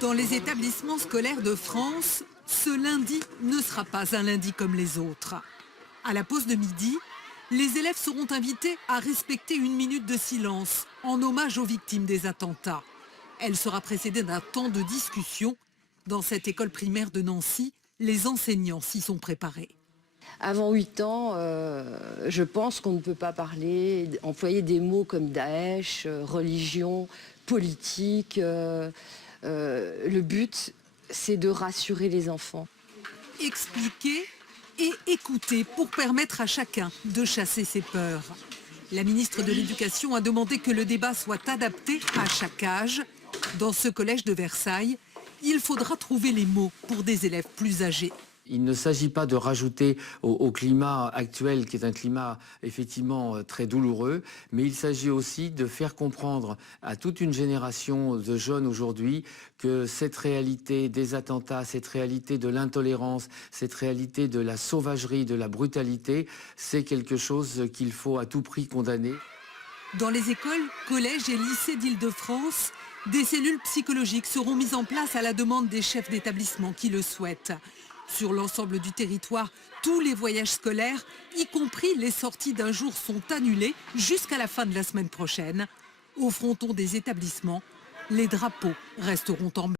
Dans les établissements scolaires de France, ce lundi ne sera pas un lundi comme les autres. À la pause de midi, les élèves seront invités à respecter une minute de silence en hommage aux victimes des attentats. Elle sera précédée d'un temps de discussion. Dans cette école primaire de Nancy, les enseignants s'y sont préparés. Avant 8 ans, je pense qu'on ne peut pas parler, employer des mots comme Daesh, religion, politique. Le but, c'est de rassurer les enfants. Expliquer et écouter pour permettre à chacun de chasser ses peurs. La ministre de l'Éducation a demandé que le débat soit adapté à chaque âge. Dans ce collège de Versailles, il faudra trouver les mots pour des élèves plus âgés. Il ne s'agit pas de rajouter au climat actuel, qui est un climat effectivement très douloureux, mais il s'agit aussi de faire comprendre à toute une génération de jeunes aujourd'hui que cette réalité des attentats, cette réalité de l'intolérance, cette réalité de la sauvagerie, de la brutalité, c'est quelque chose qu'il faut à tout prix condamner. Dans les écoles, collèges et lycées d'Île-de-France, des cellules psychologiques seront mises en place à la demande des chefs d'établissement qui le souhaitent. Sur l'ensemble du territoire, tous les voyages scolaires, y compris les sorties d'un jour, sont annulés jusqu'à la fin de la semaine prochaine. Au fronton des établissements, les drapeaux resteront en bleu.